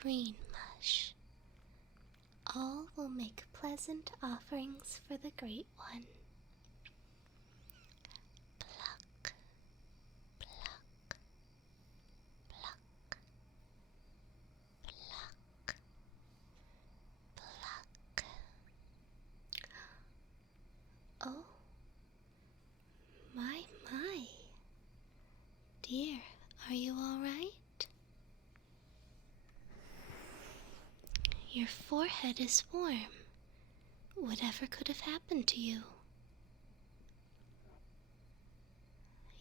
green mush. All will make pleasant offerings for the Great One. Pluck, pluck, pluck, pluck, pluck. Oh, my. Dear, are you all right? Your forehead is warm. Whatever could have happened to you?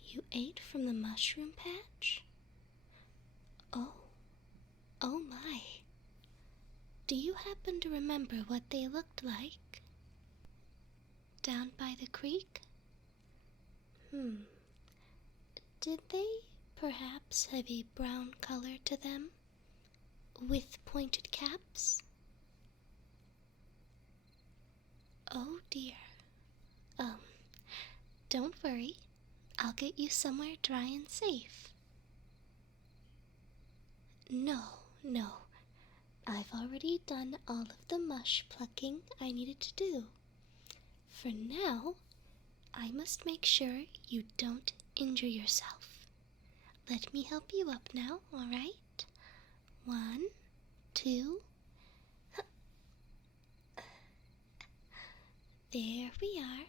You ate from the mushroom patch? Oh my. Do you happen to remember what they looked like? Down by the creek? Did they perhaps have a brown color to them? With pointed caps? Oh dear. Don't worry. I'll get you somewhere dry and safe. No. I've already done all of the mush plucking I needed to do. For now, I must make sure you don't injure yourself. Let me help you up now, alright? 1, 2. There we are.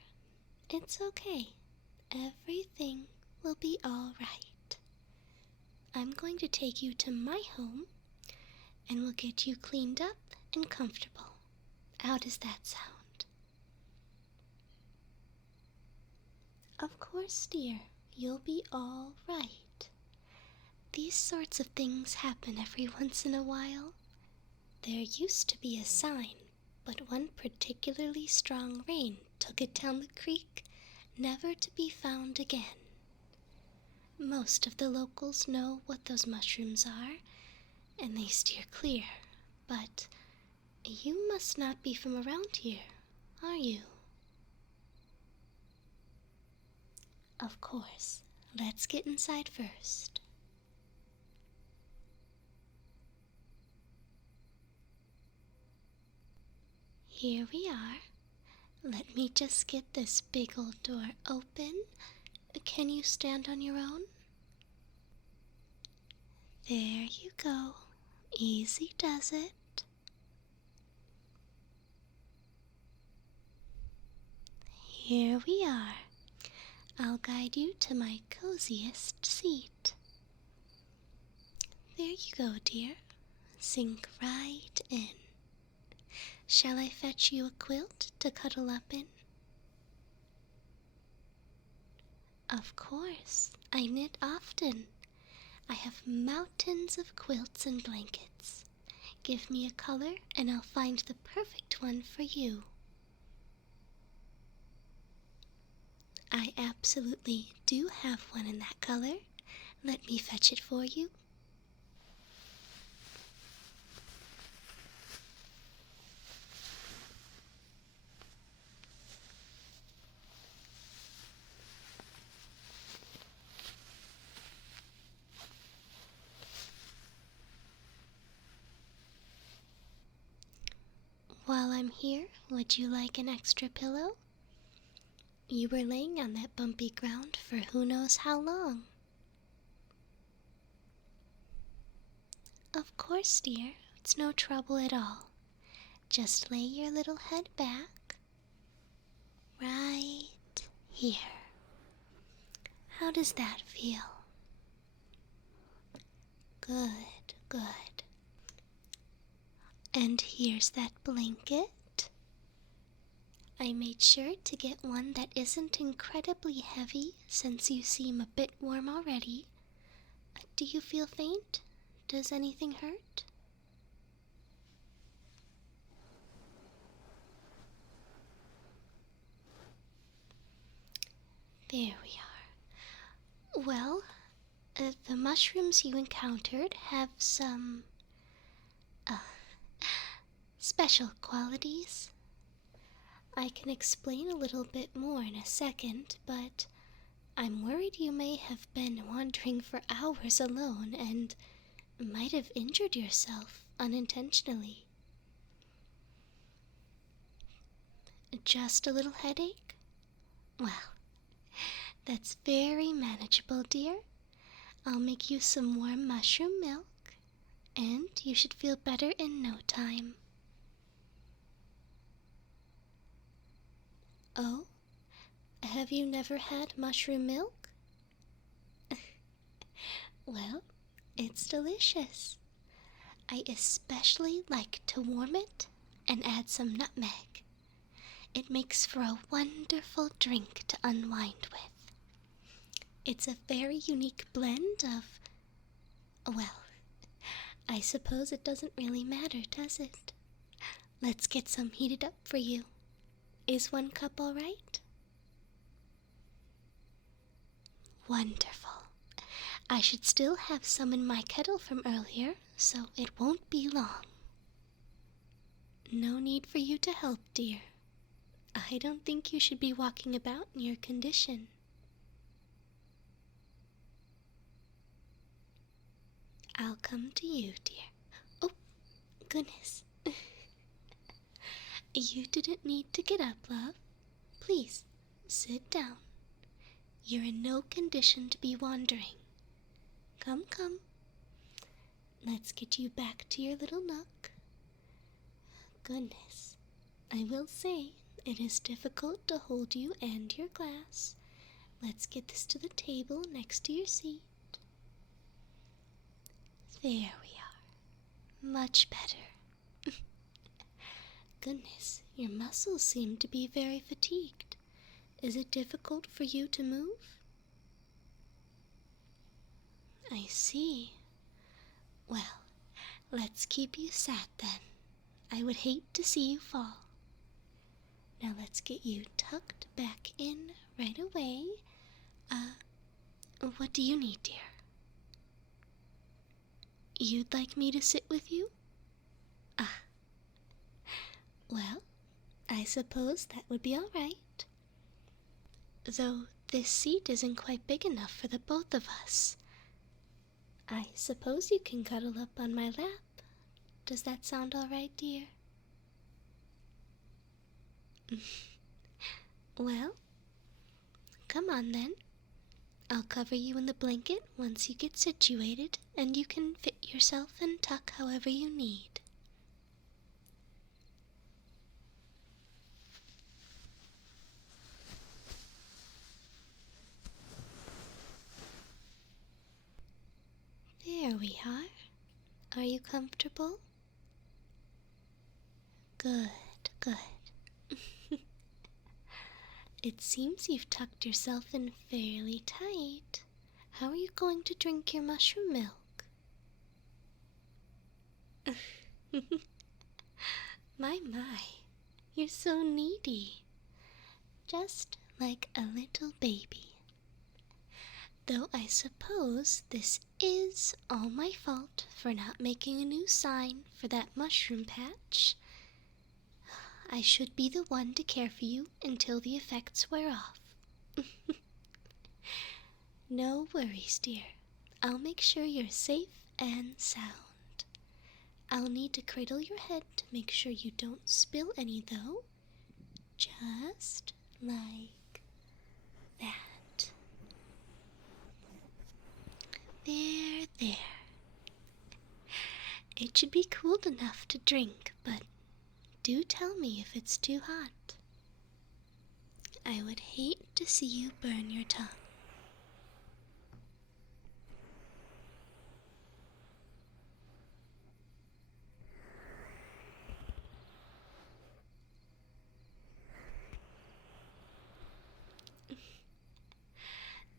It's okay. Everything will be alright. I'm going to take you to my home, and we'll get you cleaned up and comfortable. How does that sound? Of course, dear, you'll be all right. These sorts of things happen every once in a while. There used to be a sign, but one particularly strong rain took it down the creek, never to be found again. Most of the locals know what those mushrooms are, and they steer clear, but you must not be from around here, are you? Of course. Let's get inside first. Here we are. Let me just get this big old door open. Can you stand on your own? There you go. Easy does it. Here we are. I'll guide you to my coziest seat. There you go, dear. Sink right in. Shall I fetch you a quilt to cuddle up in? Of course. I knit often. I have mountains of quilts and blankets. Give me a color and I'll find the perfect one for you. I absolutely do have one in that color. Let me fetch it for you. While I'm here, would you like an extra pillow? You were laying on that bumpy ground for who knows how long. Of course, dear. It's no trouble at all. Just lay your little head back. Right here. How does that feel? Good, good. And here's that blanket. I made sure to get one that isn't incredibly heavy since you seem a bit warm already. Do you feel faint? Does anything hurt? There we are. Well, the mushrooms you encountered have some special qualities. I can explain a little bit more in a second, but I'm worried you may have been wandering for hours alone and might have injured yourself unintentionally. Just a little headache? Well, that's very manageable, dear. I'll make you some warm mushroom milk, and you should feel better in no time. Oh? Have you never had mushroom milk? Well, it's delicious. I especially like to warm it and add some nutmeg. It makes for a wonderful drink to unwind with. It's a very unique blend of... Well, I suppose it doesn't really matter, does it? Let's get some heated up for you. Is 1 cup all right? Wonderful. I should still have some in my kettle from earlier, so it won't be long. No need for you to help, dear. I don't think you should be walking about in your condition. I'll come to you, dear. Oh, goodness. You didn't need to get up, love. Please, sit down. You're in no condition to be wandering. Come, come. Let's get you back to your little nook. Goodness, I will say it is difficult to hold you and your glass. Let's get this to the table next to your seat. There we are. Much better. Goodness, your muscles seem to be very fatigued. Is it difficult for you to move? I see. Well, let's keep you sat then. I would hate to see you fall. Now let's get you tucked back in right away. What do you need, dear? You'd like me to sit with you? Ah. Well, I suppose that would be all right. Though this seat isn't quite big enough for the both of us. I suppose you can cuddle up on my lap. Does that sound all right, dear? Well, come on then. I'll cover you in the blanket once you get situated, and you can fit yourself and tuck however you need. There we are. Are you comfortable? Good, good. It seems you've tucked yourself in fairly tight. How are you going to drink your mushroom milk? My, you're so needy. Just like a little baby. Though I suppose this is all my fault for not making a new sign for that mushroom patch. I should be the one to care for you until the effects wear off. No worries, dear. I'll make sure you're safe and sound. I'll need to cradle your head to make sure you don't spill any, though. Just like that. There, there. It should be cooled enough to drink, but do tell me if it's too hot. I would hate to see you burn your tongue.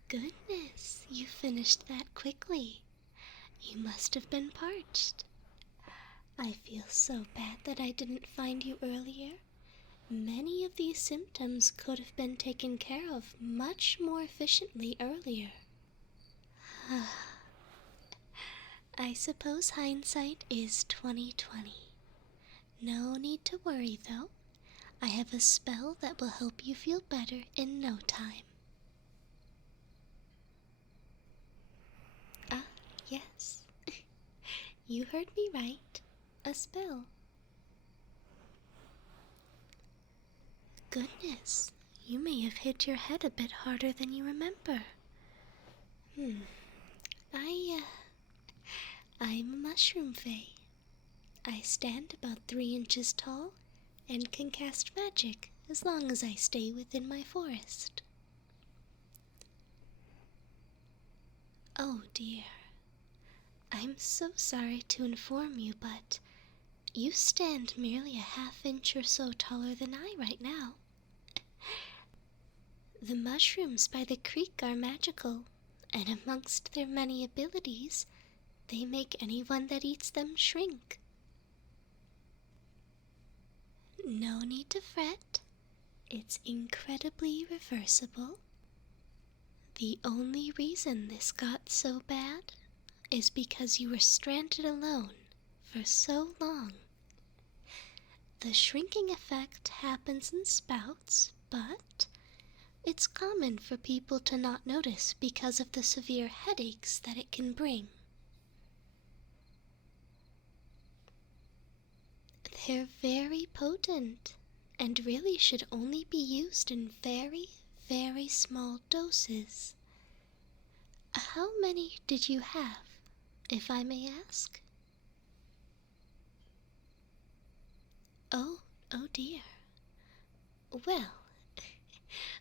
Goodness, you finished that quickly. You must have been parched. I feel so bad that I didn't find you earlier. Many of these symptoms could have been taken care of much more efficiently earlier. I suppose hindsight is 20/20. No need to worry, though. I have a spell that will help you feel better in no time. Ah, yes. You heard me right. a spell. Goodness, you may have hit your head a bit harder than you remember. I, I'm a mushroom fae. I stand about 3 inches tall and can cast magic as long as I stay within my forest. Oh dear. I'm so sorry to inform you, but you stand merely a half-inch or so taller than I right now. The mushrooms by the creek are magical, and amongst their many abilities, they make anyone that eats them shrink. No need to fret. It's incredibly reversible. The only reason this got so bad is because you were stranded alone for so long. The shrinking effect happens in spouts, but it's common for people to not notice because of the severe headaches that it can bring. They're very potent and really should only be used in very, very small doses. How many did you have, if I may ask? Oh dear. Well,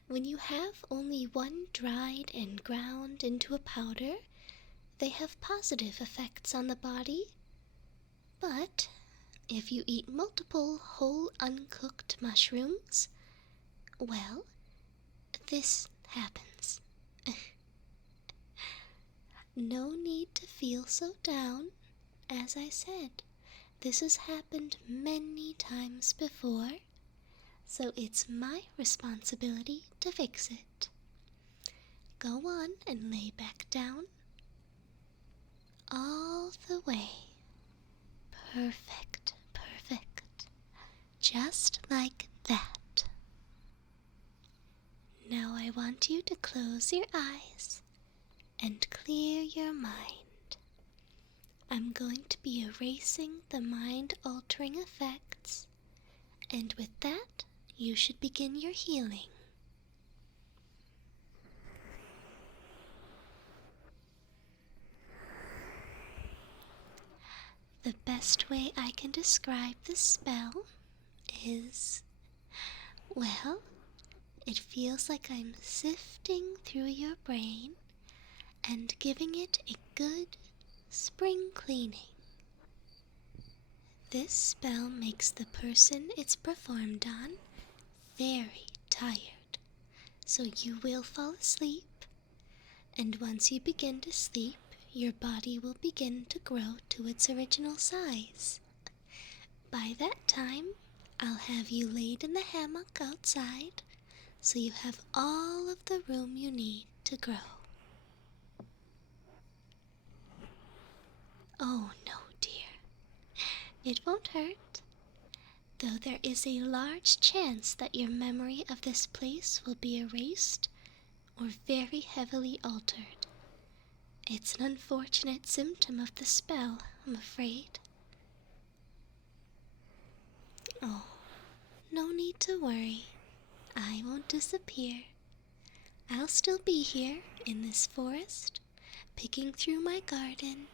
when you have only one dried and ground into a powder, they have positive effects on the body. But if you eat multiple whole uncooked mushrooms, well, this happens. No need to feel so down. As I said, this has happened many times before, so it's my responsibility to fix it. Go on and lay back down. All the way. Perfect, perfect. Just like that. Now I want you to close your eyes and clear your mind. I'm going to be erasing the mind-altering effects, and with that, you should begin your healing. The best way I can describe this spell is, well, it feels like I'm sifting through your brain and giving it a good spring cleaning. This spell makes the person it's performed on very tired, so you will fall asleep, and once you begin to sleep, your body will begin to grow to its original size. By that time, I'll have you laid in the hammock outside, so you have all of the room you need to grow. Oh no, dear. It won't hurt, though there is a large chance that your memory of this place will be erased or very heavily altered. It's an unfortunate symptom of the spell, I'm afraid. Oh, no need to worry. I won't disappear. I'll still be here in this forest, picking through my garden,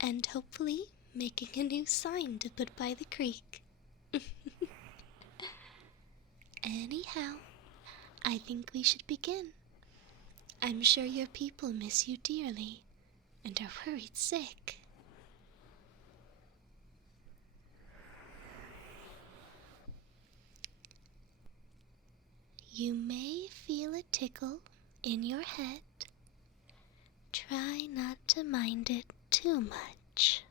and hopefully making a new sign to put by the creek. Anyhow, I think we should begin. I'm sure your people miss you dearly and are worried sick. You may feel a tickle in your head. Try not to mind it too much.